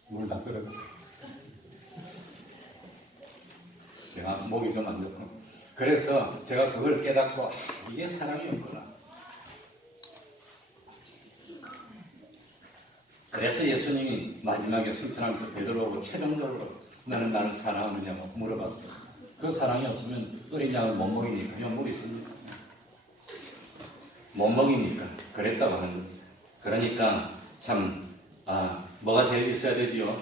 물 다 떨어졌어요. 제가 목이 좀 안 좋고. 그래서 제가 그걸 깨닫고 이게 사랑이었구나. 그래서 예수님이 마지막에 승천하면서 베드로하고 최종적으로 너는 나를 사랑하느냐고 물어봤어요. 그 사랑이 없으면 어린 양을 못 먹이니까 용물이 있습니다. 못 먹이니까 그랬다고 하는 겁니다. 그러니까 참 뭐가 제일 있어야 되지요?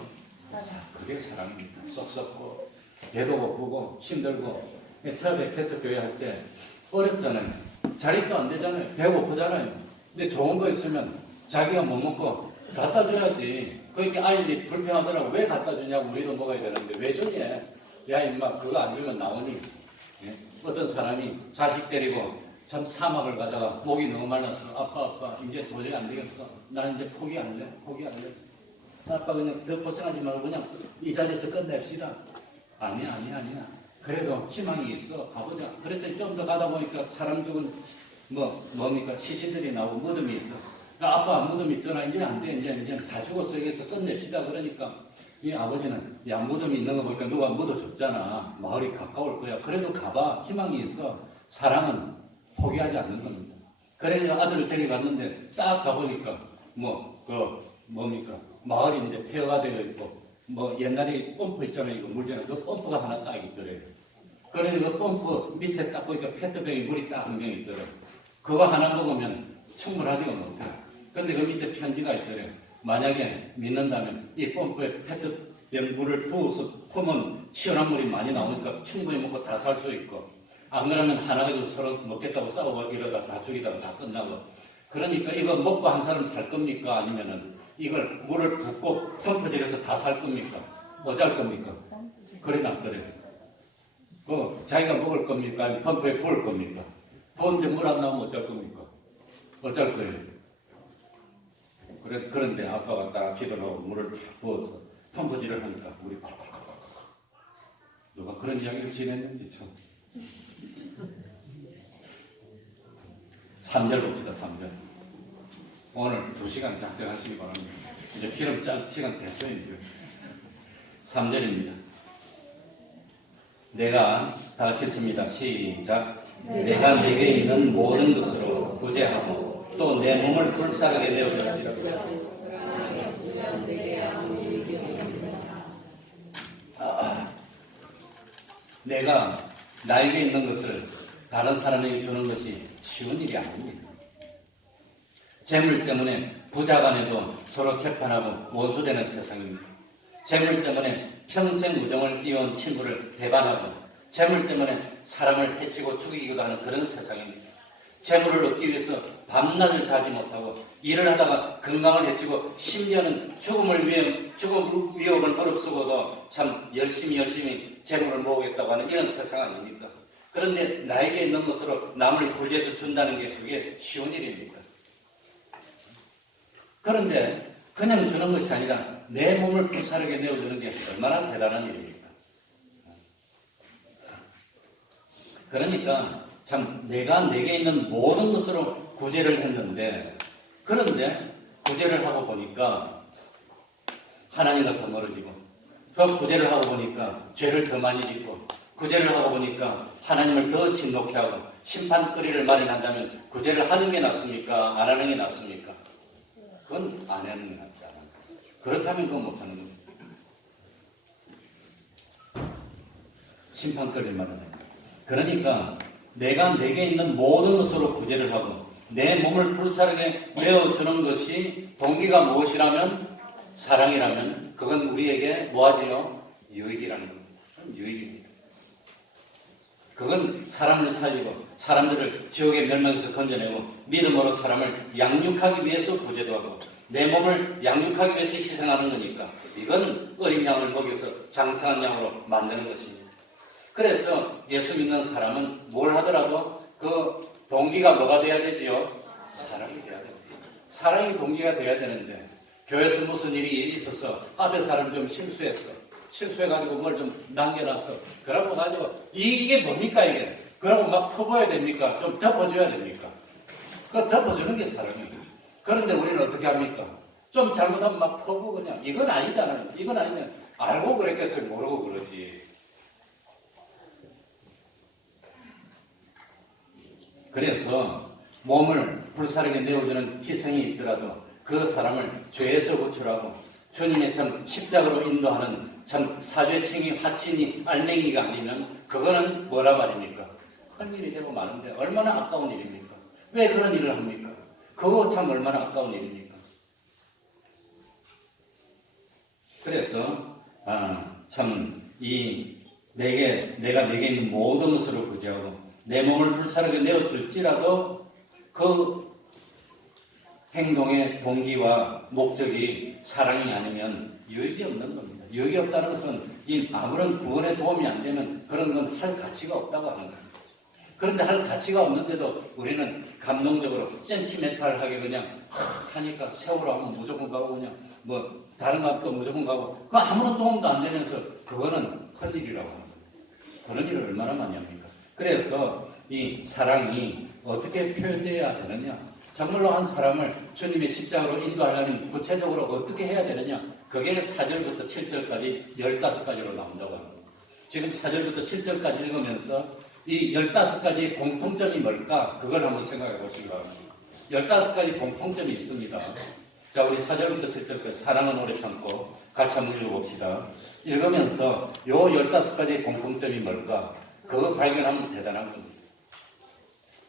그게 사랑입니다. 쏙 썩고 배도 고프고 힘들고 처음에 캐터교회 할 때 어렵잖아요. 자립도 안 되잖아요. 배 고프잖아요. 근데 좋은 거 있으면 자기가 못 먹고 갖다 줘야지. 그러니까 아이들이 불평하더라고. 왜 갖다 주냐고. 우리도 먹어야 되는데 왜 주니? 야 임마 그거 안 주면 나오니. 예? 어떤 사람이 자식 데리고 참 사막을 가다가 목이 너무 말랐어. 아빠 이제 도저히 안 되겠어. 나는 이제 포기 안 돼. 아빠 그냥 더 고생하지 말고 그냥 이 자리에서 끝냅시다. 아니야. 그래도 희망이 있어. 가보자. 그랬더니 좀 더 가다 보니까 사람 죽은 뭡니까? 시신들이 나오고 무덤이 있어. 아빠 무덤 있잖아. 이제 안 돼. 이제 다 죽었어. 여기서 끝냅시다. 그러니까 이 아버지는 야 무덤이 있는 거 보니까 누가 묻어줬잖아. 마을이 가까울 거야. 그래도 가봐. 희망이 있어. 사랑은 포기하지 않는 겁니다. 그래서 아들을 데려갔는데 딱 가보니까 뭡니까? 마을인데 폐허가 되어 있고 옛날에 펌프 있잖아요. 이거 물잖아요. 그 펌프가 하나 딱 있더래요. 그래서 그 펌프 밑에 딱 보니까 페트병에 물이 딱 한 병 있더래요. 그거 하나 먹으면 충분하지가 못해. 근데 그 밑에 편지가 있더래요. 만약에 믿는다면 이 펌프에 페트병 물을 부어서 푸면 시원한 물이 많이 나오니까 충분히 먹고 다 살 수 있고, 안 그러면 하나 가지고 서로 먹겠다고 싸우고 이러다 다 죽이다가 다 끝나고. 그러니까 이거 먹고 한 사람 살 겁니까? 아니면은 이걸 물을 붓고 펌프질해서 다 살 겁니까? 뭐 살 겁니까? 그래 놨더래요. 자기가 먹을 겁니까? 아니면 펌프에 부을 겁니까? 부었는데 물 안 나오면 어쩔 겁니까? 어쩔 거예요. 그런데 아빠가 딱 기도하고 물을 부어서 펌프질을 하니까 물이 콜콜콜콜. 누가 그런 이야기를 지냈는지 참. 3절 봅시다. 3절. 오늘 2시간 작정하시기 바랍니다. 이제 필름 짤 시간 됐어요. 이제. 3절입니다. 내가 다 같이 읽습니다. 시작. 내가 네게 있는 모든 것으로 구제하고 또 내 몸을 불사르게 되어줄지라. 내가 나에게 있는 것을 다른 사람에게 주는 것이 쉬운 일이 아닙니다. 재물 때문에 부자 간에도 서로 재판하고 원수되는 세상입니다. 재물 때문에 평생 우정을 이어온 친구를 배반하고 재물 때문에 사람을 해치고 죽이기도 하는 그런 세상입니다. 재물을 얻기 위해서 밤낮을 자지 못하고 일을 하다가 건강을 해치고 심지어는 죽음 위협을 무릅쓰고도 참 열심히 재물을 모으겠다고 하는 이런 세상 아닙니까? 그런데 나에게 있는 것으로 남을 구제해서 준다는 게 그게 쉬운 일입니까? 그런데 그냥 주는 것이 아니라 내 몸을 불사르게 내어주는 게 얼마나 대단한 일입니까? 그러니까 참 내가 내게 있는 모든 것으로 구제를 했는데, 그런데 구제를 하고 보니까 하나님과 더 멀어지고, 그 구제를 하고 보니까 죄를 더 많이 짓고, 구제를 하고 보니까 하나님을 더 진노케 하고, 심판거리를 마련한다면 구제를 하는 게 낫습니까? 안 하는 게 낫습니까? 그건 안 하는 게 낫다. 그렇다면 그건 못하는 겁니다. 심판거리를 마련한다. 그러니까 내가 내게 있는 모든 것으로 구제를 하고 내 몸을 불사르게 내어주는 것이 동기가 무엇이라면, 사랑이라면 그건 우리에게 뭐하지요? 유익이라는 겁니다. 유익입니다. 그건 사람을 살리고 사람들을 지옥의 멸망에서 건져내고 믿음으로 사람을 양육하기 위해서 구제도 하고 내 몸을 양육하기 위해서 희생하는 거니까 이건 어린 양을 먹여서 장성한 양으로 만드는 것입니다. 그래서 예수 믿는 사람은 뭘 하더라도 그 동기가 뭐가 돼야 되지요? 사랑이 돼야 됩니다. 사랑이 동기가 돼야 되는데 교회에서 무슨 일이 있어서 앞에 사람 좀 실수해가지고 뭘 좀 남겨놔서 그러고 가지고 이게 뭡니까 이게? 그러고 막 퍼부어야 됩니까? 좀 덮어줘야 됩니까? 그 덮어주는 게 사랑이에요. 그런데 우리는 어떻게 합니까? 좀 잘못하면 막 퍼부어 그냥 이건 아니잖아요. 이건 아니면 알고 그랬겠어요. 모르고 그러지. 그래서 몸을 불사르게 내어주는 희생이 있더라도 그 사람을 죄에서 구출하고 주님의 참 십자가로 인도하는 참 사죄칭이 화친이 알맹이가 아니면 그거는 뭐라 말입니까? 큰 일이 되고 마는데 얼마나 아까운 일입니까? 왜 그런 일을 합니까? 그거 참 얼마나 아까운 일입니까? 그래서 참 내가 내게 있는 모든 것으로 구제하고 내 몸을 불사르게 내어줄지라도 그 행동의 동기와 목적이 사랑이 아니면 유익이 없는 겁니다. 유익이 없다는 것은 아무런 구원에 도움이 안 되면 그런 건 할 가치가 없다고 하는 겁니다. 그런데 할 가치가 없는데도 우리는 감동적으로 센티멘탈하게 그냥 하니까 세월호 하면 무조건 가고 그냥 뭐 다른 값도 무조건 가고 그 아무런 도움도 안 되면서 그거는 큰일이라고 합니다. 그런 일을 얼마나 많이 합니까? 그래서 이 사랑이 어떻게 표현되어야 되느냐? 정말로 한 사람을 주님의 십자가로 인도하려면 구체적으로 어떻게 해야 되느냐? 그게 4절부터 7절까지 15가지로 나온다고 합니다. 지금 4절부터 7절까지 읽으면서 이 15가지의 공통점이 뭘까? 그걸 한번 생각해 보시기 바랍니다. 15가지 공통점이 있습니다. 자, 우리 4절부터 7절까지 사랑은 오래 참고 같이 한번 읽어봅시다. 읽으면서 요 15가지의 공통점이 뭘까? 그거 발견하면 대단한 겁니다.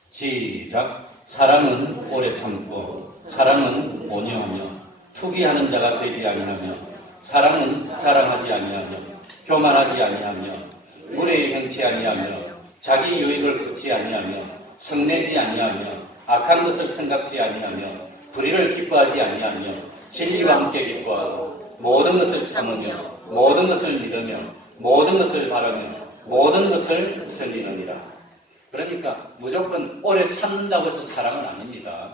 시작. 사랑은 오래 참고 사랑은 온유하며 투기하는 자가 되지 아니하며 사랑은 자랑하지 아니하며 교만하지 아니하며 무례히 행치 아니하며 자기 유익을 긋지 아니하며 성내지 아니하며 악한 것을 생각지 아니하며 불의를 기뻐하지 아니하며 진리와 함께 기뻐하고 모든 것을 참으며 모든 것을 믿으며 모든 것을 바라며 모든 것을 견디느니라. 그러니까 무조건 오래 참는다고 해서 사랑은 아닙니다.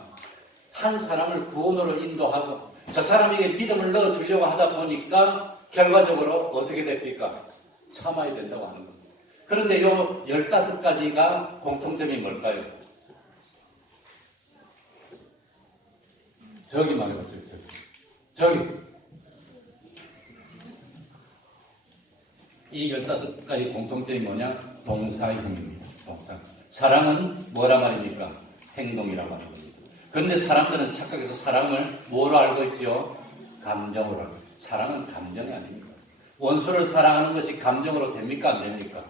한 사람을 구원으로 인도하고 저 사람에게 믿음을 넣어주려고 하다 보니까 결과적으로 어떻게 됩니까? 참아야 된다고 하는 겁니다. 그런데 요 15가지가 공통점이 뭘까요? 저기 말해봤어요. 저기. 이 15가지 공통점이 뭐냐? 동사형입니다. 동사. 사랑은 뭐라 말입니까? 행동이라 말입니다. 그런데 사람들은 착각해서 사랑을 뭐로 알고 있죠? 감정으로 알고 있죠. 사랑은 감정이 아닙니다. 원수를 사랑하는 것이 감정으로 됩니까? 안 됩니까?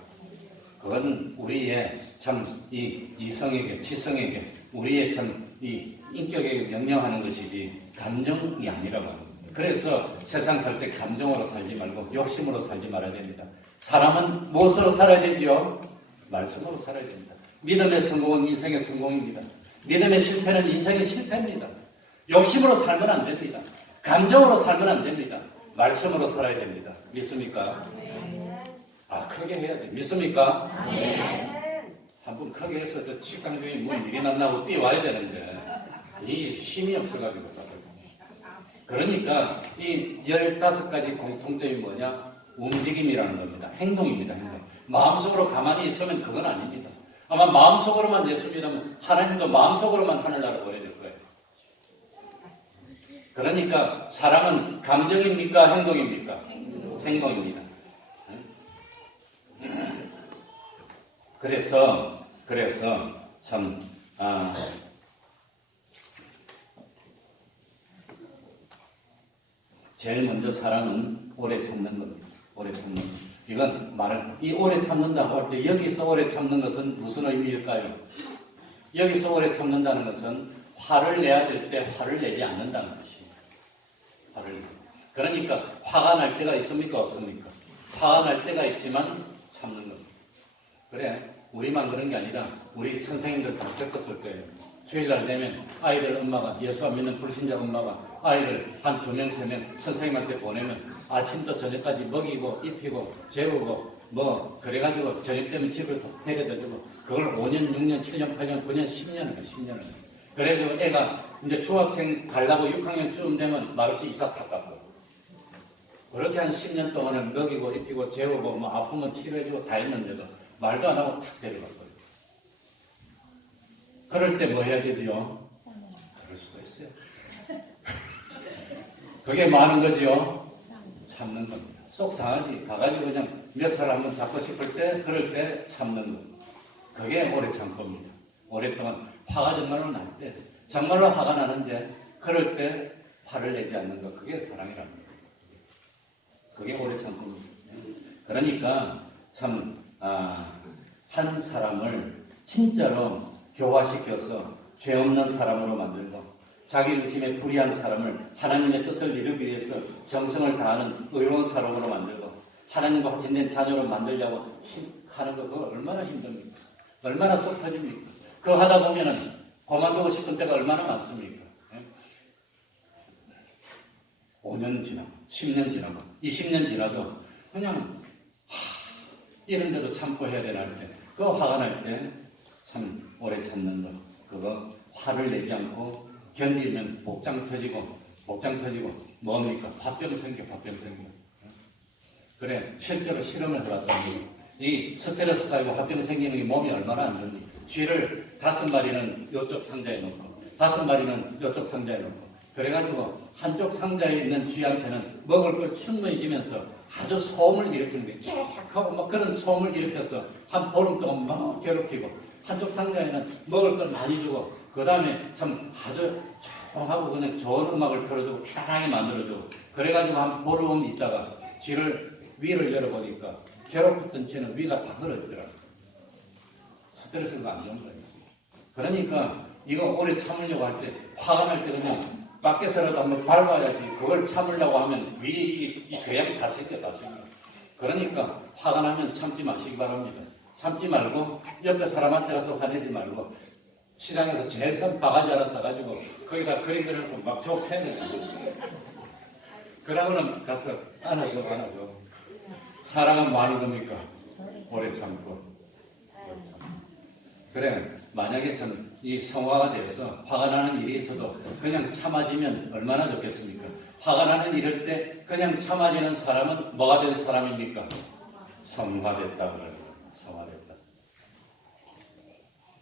그거는 우리의 참 이 이성에게, 지성에게, 우리의 참 이 인격에게 명령하는 것이지 감정이 아니라고 합니다. 그래서 세상 살 때 감정으로 살지 말고 욕심으로 살지 말아야 됩니다. 사람은 무엇으로 살아야 되지요? 말씀으로 살아야 됩니다. 믿음의 성공은 인생의 성공입니다. 믿음의 실패는 인생의 실패입니다. 욕심으로 살면 안 됩니다. 감정으로 살면 안 됩니다. 말씀으로 살아야 됩니다. 믿습니까? 아, 크게 해야 돼. 믿습니까? 한번 크게 해서 저 식당 중에 뭐 일이 났나고 뛰어와야 되는데 이 힘이 없어가지고 그러니까 이 15가지 공통점이 뭐냐? 움직임이라는 겁니다. 행동입니다. 행동. 마음속으로 가만히 있으면 그건 아닙니다. 아마 마음속으로만 예수님이라면 하나님도 마음속으로만 하늘나라 보여야 될 거예요. 그러니까 사랑은 감정입니까? 행동입니까? 행동입니다. 그래서 참 제일 먼저 사랑은 오래 참는 겁니다. 오래 참는 것. 이건 말은 이 오래 참는다고 할 때 여기서 오래 참는 것은 무슨 의미일까요? 여기서 오래 참는다는 것은 화를 내야 될 때 화를 내지 않는다는 것입니다. 그러니까 화가 날 때가 있습니까? 없습니까? 화가 날 때가 있지만 참는 겁니다. 그래, 우리만 그런 게 아니라 우리 선생님들 다 겪었을 거예요. 주일날 되면 아이들 엄마가, 예수 안 믿는 불신자 엄마가 아이를 한 2명, 3명 선생님한테 보내면 아침부터 저녁까지 먹이고 입히고 재우고 뭐 그래가지고 저녁 되면 집을 데려다 주고 그걸 5년, 6년, 7년, 8년, 9년, 10년을 그래서 애가 이제 중학생 가려고 6학년쯤 되면 말없이 이삭 다 깎고 그렇게 한 10년 동안을 먹이고 입히고 재우고 뭐 아프면 치료해주고 다 했는데도 말도 안 하고 탁 데려갔어요. 그럴 때 뭐 해야 되지요? 그럴 수도 있어요. 그게 많은 거지요? 참는 겁니다. 속 상하지. 가가지고 그냥 몇 살 한번 잡고 싶을 때, 그럴 때 참는 겁니다. 그게 오래 참고입니다. 오랫동안 화가 정말로 날 때, 정말로 화가 나는데, 그럴 때 화를 내지 않는 것. 그게 사랑이랍니다. 그게 오래 참고입니다. 그러니까 참, 한 사람을 진짜로 교화시켜서 죄 없는 사람으로 만들고 자기 중심에 불의한 사람을 하나님의 뜻을 이루기 위해서 정성을 다하는 의로운 사람으로 만들고 하나님과 확진된 자녀로 만들려고 하는 거 그거 얼마나 힘듭니까? 얼마나 속 터집니까? 그거 하다 보면은 그만두고 싶은 때가 얼마나 많습니까? 5년 지나고 10년 지나고 20년 지나도 그냥 이런 데도 참고 해야 되나 할 때, 그거 화가 날 때 참 오래 참는 거. 그거 화를 내지 않고 견디면 복장 터지고 뭡니까? 화병 생겨. 그래, 실제로 실험을 해봤더니 이 스트레스 쌓이고 화병 생기는 게 몸이 얼마나 안 좋니? 쥐를 5마리는 이쪽 상자에 놓고 5마리는 이쪽 상자에 놓고 그래가지고 한쪽 상자에 있는 쥐한테는 먹을 걸 충분히 주면서 아주 소음을 일으키는 게 깨악하고 막 그런 소음을 일으켜서 한 보름 동안 막 괴롭히고 한쪽 상자에는 먹을 걸 많이 주고 그 다음에 참 아주 조용하고 그냥 좋은 음악을 틀어주고 편하게 만들어주고 그래가지고 한 보름 있다가 쥐를 위를 열어보니까 괴롭혔던 쥐는 위가 다 걸어있더라. 스트레스가 안 좋은 거예요. 그러니까 이거 오래 참으려고 할 때 화가 날 때 그냥 밖에서라도 한번 밟아야지. 그걸 참으려고 하면 위 이 괴양이 다 생겨. 그러니까 화가 나면 참지 마시기 바랍니다. 참지 말고 옆에 사람한테 가서 화내지 말고 시장에서 제일 싼 바가지 하나 사가지고 거기다 그림 그려놓고 막 좁혀내는 거예요. 그러고는 가서 안아줘. 사랑은 많은 겁니까? 오래 참고. 그래, 만약에 참 이 성화가 되어서 화가 나는 일이 있어도 그냥 참아지면 얼마나 좋겠습니까? 화가 나는 일일 때 그냥 참아지는 사람은 뭐가 된 사람입니까? 성화됐다 그래요. 성화됐다.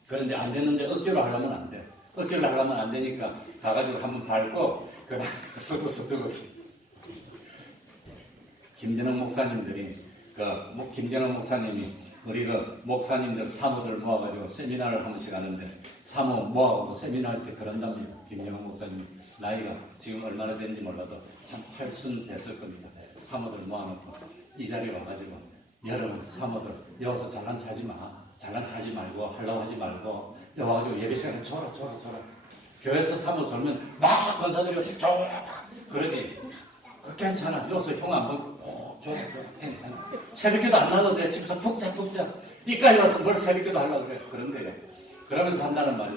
그런데 안 되는데 억지로 하려면 안 돼. 억지로 하려면 안 되니까 가가지고 한번 밟고 그다음 서고서 저거지. 김전원 목사님들이 김전원 목사님이 우리 목사님들 사모들 모아가지고 세미나를 한 번씩 하는데 사모 모아가지고 세미나 할 때 그런답니다. 김정은 목사님 나이가 지금 얼마나 됐는지 몰라도 한 80 됐을 겁니다. 사모들 모아놓고 이 자리에 와가지고 여러분 사모들 여기서 장난 차지 마. 장난 차지 말고 하려고 하지 말고 여기 와가지고 예배 시간에 줘라. 교회에서 사모 졸면 막 권사들이 줘라 그러지. 그 괜찮아. 여기서 흉 안 보고 줘라 괜찮아. 새벽기도 안 나도 돼. 집에서 푹 자. 이까지 와서 뭘 새벽기도 하려고 그래. 그런데 그러면서 한다는 말이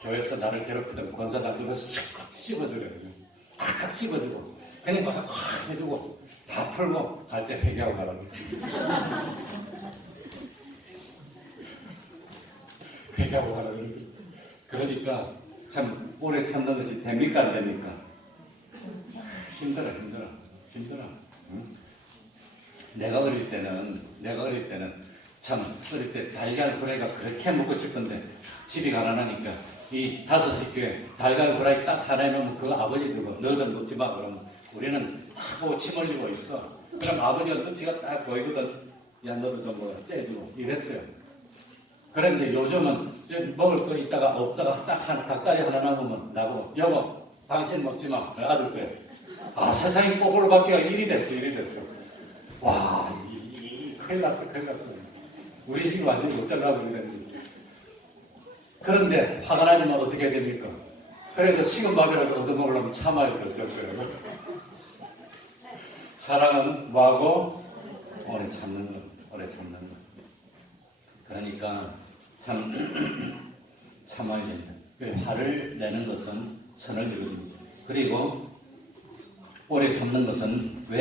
교회에서 나를 괴롭히던 권사장 들어서 팍 씹어줘요. 팍 씹어주고 그냥 막 확 해주고 다 풀고 갈 때 회개하고 가라고. 회개하고 가라고. 그러니까 참 오래 참는 것이 됩니까 안 됩니까? 힘들어. 응? 내가 어릴 때는 참 어릴 때 달걀 후라이가 그렇게 먹고 싶은데 집이 가난하니까 이 5시 교회 달걀 후라이 딱 하나 해놓으면 그거 아버지 들고 너는 먹지 마 그러면 우리는 딱 보고 침 흘리고 있어. 그럼 아버지가 눈치가 딱 보이거든. 야 너도 좀 뭐 떼주고 이랬어요. 그런데 요즘은 먹을 거 있다가 없다가 딱 하나 닭다리 하나 남으면 나보고 여보 당신 먹지 마 아들 거야. 아 세상이 거꾸로 바뀌어 일이 됐어. 와 큰일 났어. 우리 집이 완전히 못 잘라고 그랬는데. 그런데 화가 나지만 어떻게 해야 됩니까? 그래도 식은 밥이라도 얻어먹으려면 참아야 되죠. 사랑은 뭐하고? 오래 참는 것. 그러니까 참아야 됩니다. 화를 내는 것은 선을 이루어집니다. 그리고 오래 참는 것은 왜?